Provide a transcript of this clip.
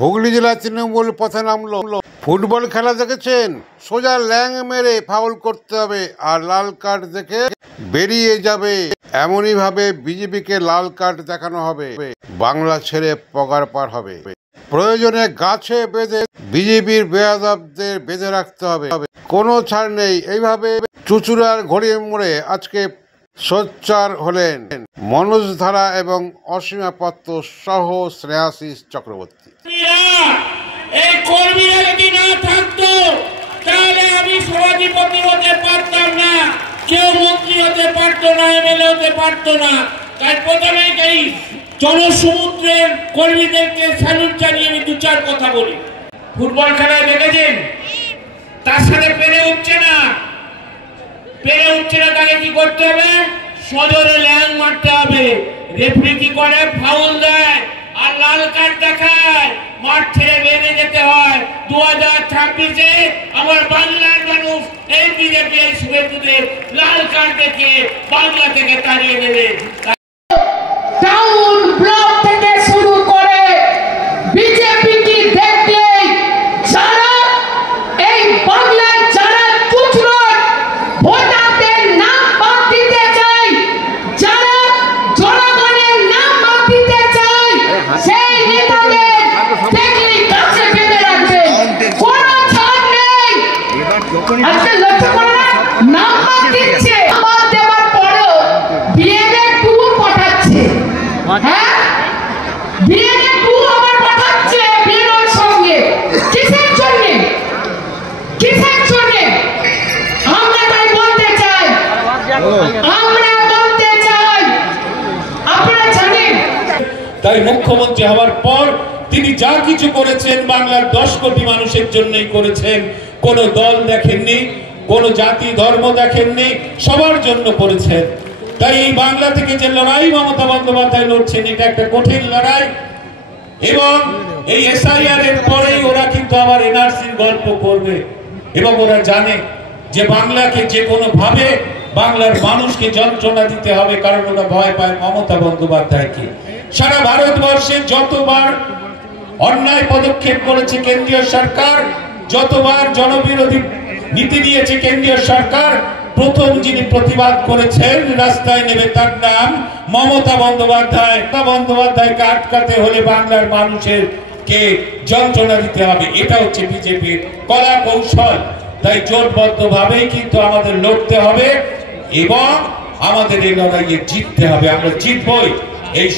হুগলি জেলা তৃণমূল পথে নামলো। ফুটবল খেলা দেখেছেন, সোজা ল্যাং মেরে ফাউল করতে হবে আর লাল কার্ড দেখে বেরিয়ে যাবে, এমনই ভাবে বিজেপিকে লাল কার্ড দেখানো হবে। বাংলা ছেড়ে পগার পার হবে। প্রয়োজনে গাছে বেঁধে বিজেপির বেয়াদবদের বেঁধে রাখতে হবে, কোনো ছাড় নেই। এইভাবে চুচুড়ার ঘড়ির মোড়ে আজকে সোচ্চার হলেন মনোজ ধারা এবং অসীমা পাত্র সহ শ্রেয়াশিস চক্রবর্তী। এই কর্মীরা যদি না থাকতো তাহলে আমি সভাধিপতি হতে পারতাম না, কেউ মন্ত্রী হতে পারতো না, এমএলএ হতে পারতো না। তাই প্রথমেই এই জনসমুদ্রের কর্মীদেরকে স্যালুট জানিয়ে আমি দু চার কথা বলি। ফুটবল খেলায় দেখেছেন, তার সাথে পেরে উঠছে না, তাহলে কি করতে হবে? সজোরে ল্যাং মারতে হবে। রেফারি কি করে? ফাউল দেয় আর লাল কার্ড দেখায়, মাঠ ছেড়ে বেরিয়ে যেতে হয়। 2026-এ আমার বাংলার মানুষ এই বিজেপি এই শুভেচ্ছুদের লাল কার্ড দেখে বাংলা থেকে তাড়িয়ে দেবে। টাউন ব্লক থেকে শুরু করে বিজেপি কি দেখতে যারা এই বাংলায় যারা চুচুড়ার ভোটারদের নাম বাদ দিতে চায়, যারা জনগণের নাম বাদ দিতে চায়, সেই নেতাদের দেখলেই কাছে বেঁধে রাখবে, কোনো ছাড় নেই। আজকে লক্ষ্য করে নাম বাদ দিচ্ছে, বাদ দেওয়ার পরেও বিএনএ টু পাঠাচ্ছে। হ্যাঁ, বিএনএ টু আবার পাঠাচ্ছে বিএনএর সঙ্গে। কিসের জন্য? কিসের জন্য? আমরা তাই বলতে চাই, আপনারা জানেন। তাই মুখ্যমন্ত্রী হওয়ার পর তিনি যা কিছু করেছেন বাংলার 10 কোটি মানুষের জন্যই করেছেন। কোন দল দেখেননি, কোন জাতি ধর্ম দেখেননি, সবার জন্য করেছেন। তাই এই বাংলা থেকে যে লড়াই মমতা বন্দ্যোপাধ্যায় লড়ছেন, এটা একটা কঠিন লড়াই। এবং এই এসআইআর এর পরেই ওরা কিন্তু আবার এনআরসির গল্প করবে এবং ওরা জানে যে বাংলাকে যে কোনো ভাবে বাংলার মানুষকে যন্ত্রণা দিতে হবে, কারণ ওরা ভয় পায় মমতা বন্দ্যোপাধ্যায়কে। সারা ভারতবর্ষে যতবার অন্যায় পদক্ষেপ করেছে কেন্দ্রীয় সরকার, যতবার জনবিরোধী নীতি নিয়েছে কেন্দ্রীয় সরকার, প্রথম যিনি প্রতিবাদ করেছেন রাস্তায় নেমে তার নাম মমতা বন্দ্যোপাধ্যায়। বন্দ্যোপাধ্যায়কে আটকাতে হলে বাংলার মানুষের কে যন্ত্রণা দিতে হবে, এটা হচ্ছে বিজেপির কলা কৌশল। তাই জোটবদ্ধ ভাবেই কিন্তু আমাদের লড়তে হবে এবং আমাদের এই লড়াইয়ে জিততে হবে। আমরা জিতবই। এই